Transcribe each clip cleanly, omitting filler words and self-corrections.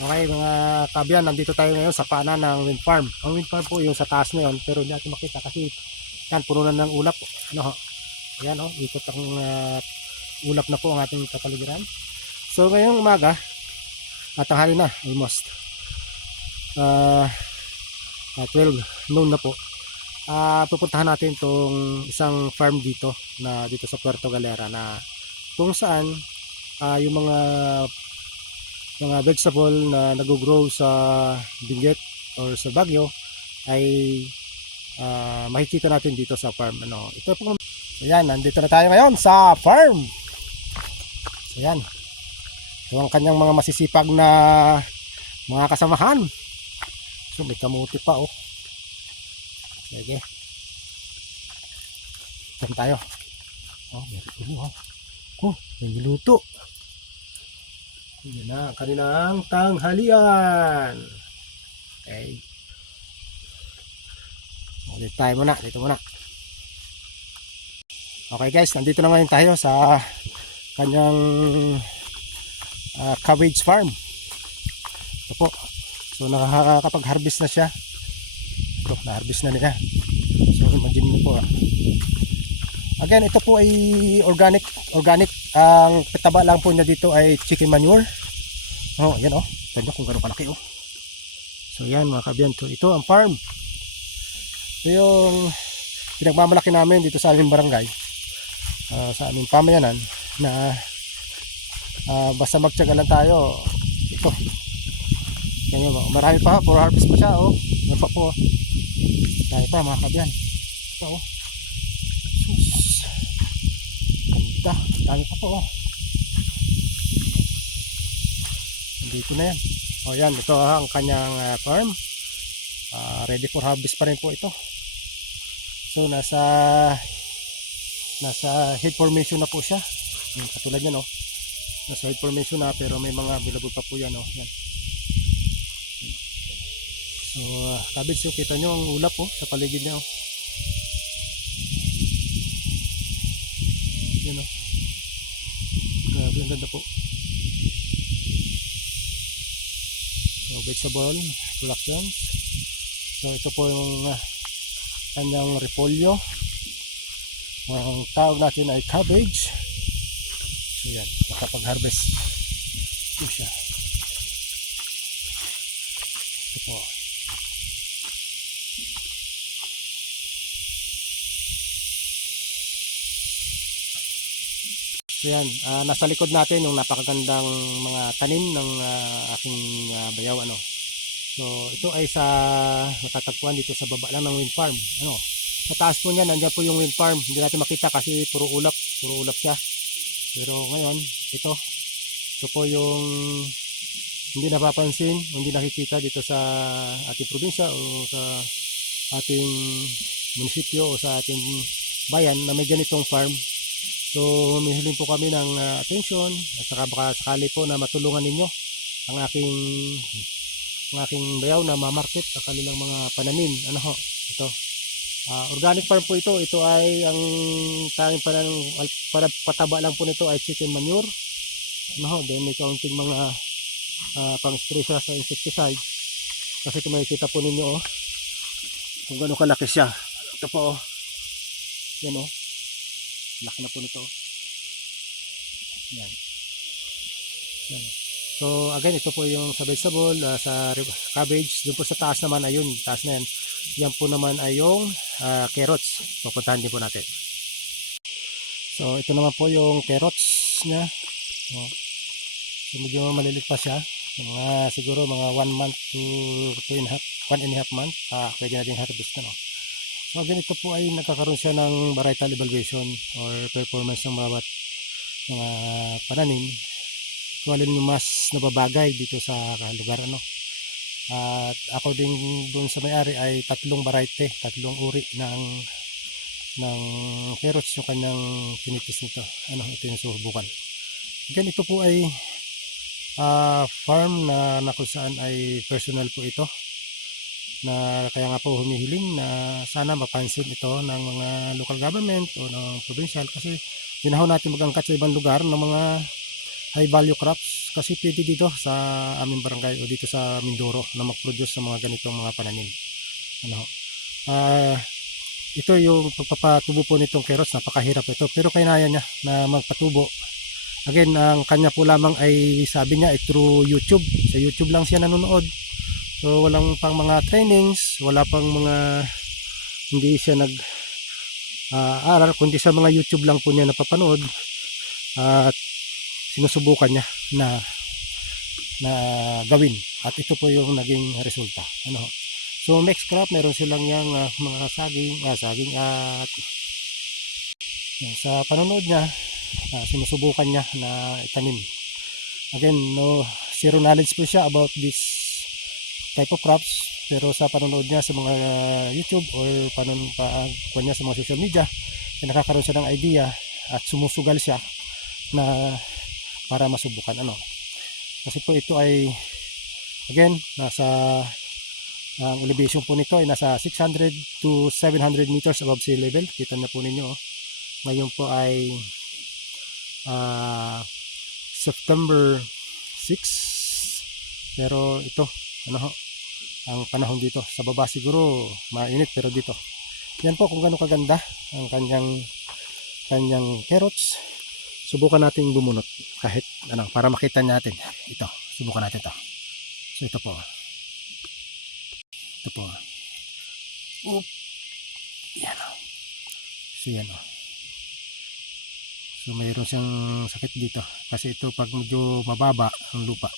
Okay mga kabyan, nandito tayo ngayon sa paanan ng wind farm. Ang wind farm po yung sa taas na yun, pero hindi natin makita kasi yan, puno na ng ulap. Ano ho? Ayan o, ikot ang ulap na po ang ating kapaligiran. So ngayong umaga, tanghali na almost. 12 noon na po. Pupuntahan natin itong isang farm dito sa Puerto Galera na kung saan yung mga vegetable na nag-grow sa Benguet or sa Baguio ay makikita natin dito sa farm. Ito po. Ayan, nandito na tayo ngayon sa farm. Ayan. Ito ang kanyang mga masisipag na mga kasamahan. So may kamuti pa oh. Sige. Saan tayo? Oh, meron oh. Oh, may niluto. Yan na ang kanilang tanghalian. Okay. Dito tayo muna. Dito muna. Okay guys, nandito na ngayon tayo sa kanyang cabbage farm. Ito po. So nakakapag-harvest na siya. Ito, na-harvest na niya. So imagine mo po. Again, ito po ay organic. Ang petaba lang po niya dito ay chicken manure. Oh, yan oh. Tignan kung gano'ng kalaki oh. So yan mga kabyan, ito ang farm. Ito yung pinagmamalaki namin dito sa aming barangay. Sa aming pamayanan na basta magtiyaga lang tayo. Ito. Yan yun, marami pa, for harvest pa siya oh. Yan pa po. Marami pa mga kabyan. Ito oh. Sus. Ganda, dami pa po oh. Dito na yan. O yan, ito ang kanyang farm. Ready for harvest pa rin po ito. So nasa head formation na po siya. Katulad yan oh. Nasa head formation na pero may mga bilabog pa po yan oh. Yan. So cabbage yung kita nyo ang ulap oh sa paligid niya oh. Yan oh. Grabe ang ganda po. So vegetable productions. So ito po yung kanyang repolyo. Ang tawag natin ay cabbage. So yan, nakapag-harvest ito siya. Ito po. So yan, nasa likod natin yung napakagandang mga tanim ng aking bayaw ano. So ito ay sa matatagpuan dito sa baba lang ng wind farm. Sa taas po niyan, nandiyan po yung wind farm. Hindi natin makita kasi puro ulap siya. Pero ngayon, ito po yung hindi napapansin, hindi nakikita dito sa ating probinsya o sa ating munisipyo o sa ating bayan na may ganitong farm. So humihiling po kami ng attention at saka baka sakali po na matulungan ninyo ang aking bayaw na mamarket sa kanilang mga pananim. Ito. Organic farm po ito. Ito ay ang tanging pataba lang po nito ay chicken manure. Then may kaunting mga pang-spray siya sa insecticide. Kasi kung makikita po ninyo oh, kung gano'ng kalaki siya. Ito po oh. Yan oh. Laki na po nito. Yan. Yan. So again, ito po yung sa vegetable, sa cabbage. Doon po sa taas naman, ayun, taas na yan. Yan po naman ay yung carrots. Pupuntahan din po natin. So ito naman po yung carrots niya. So medyo malilit pa siya. Siguro mga 1 month to 1.5 month. Pwede natin harvest na. So again, ito po ay nagkakaroon siya ng varietal evaluation or performance ng bawat mga pananim. Kung alin yung mas nababagay dito sa lugar At ako din doon sa may-ari ay 3 variety, 3 uri ng carrots yung kanyang tinitis nito. Ito yung susubukan. Again, ito po ay farm na kung saan ay personal po ito. Na kaya nga po humihiling na sana mapansin ito ng mga local government o ng provincial kasi dinahon natin mag-angkat sa ibang lugar ng mga high value crops kasi pwede dito sa aming barangay o dito sa Mindoro na mag-produce ng mga ganitong mga pananim. Ano, ito yung pagpapatubo po nitong carrots, napakahirap ito pero kinaya niya na magpatubo. Again, ang kanya po lamang ay sabi niya ay through YouTube. Sa YouTube lang siya nanonood. So walang pang mga trainings, wala pang mga, hindi siya nag aral, kundi sa mga YouTube lang po niya napapanood at sinusubukan niya na gawin, at ito po yung naging resulta. Ano, so mixed crop, meron silang yang mga saging at sa panonood niya sinusubukan niya na itanim. Again, no, zero knowledge po siya about this type of crops, pero sa panonood niya sa mga YouTube or panonood niya sa mga social media ay nakakaroon siya ng idea at sumusugal siya na para masubukan. Ano, kasi po ito ay again nasa ang elevation po nito ay nasa 600 to 700 meters above sea level. Kita na po ninyo, ngayon po ay September 6, pero ito ano ang panahon dito sa baba siguro mainit, pero dito yan po kung gaano kaganda ang kanyang carrots. Subukan natin bumunot kahit ano para makita natin ito. Subukan natin ito. So ito po, yan o. So yan o. So mayroon siyang sakit dito kasi ito pag medyo mababa ang lupa,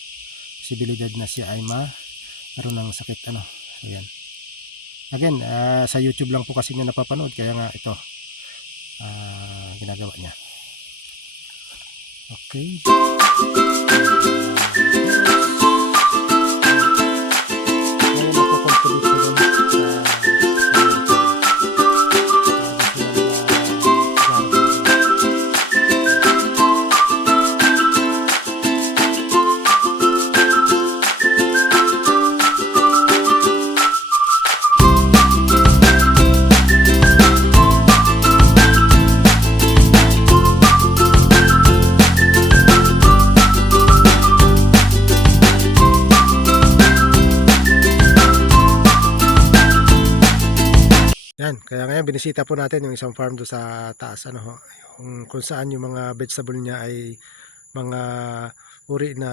posibilidad na siya ay mayroon ng sakit. Ano, so yan. Again, sa YouTube lang po kasi niya napapanood, kaya nga ito ginagawa niya. Okay. Ngayon napocontribute ko doon yan. Kaya ngayon binisita po natin yung isang farm do sa taas, ano ho, yung kung saan yung mga vegetable niya ay mga uri na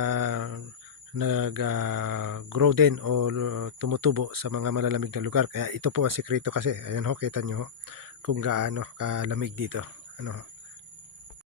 grow din o tumutubo sa mga malalamig na lugar. Kaya ito po ang sikreto kasi. Ayan ho, kita nyo ho kung gaano kalamig dito. Ano ho.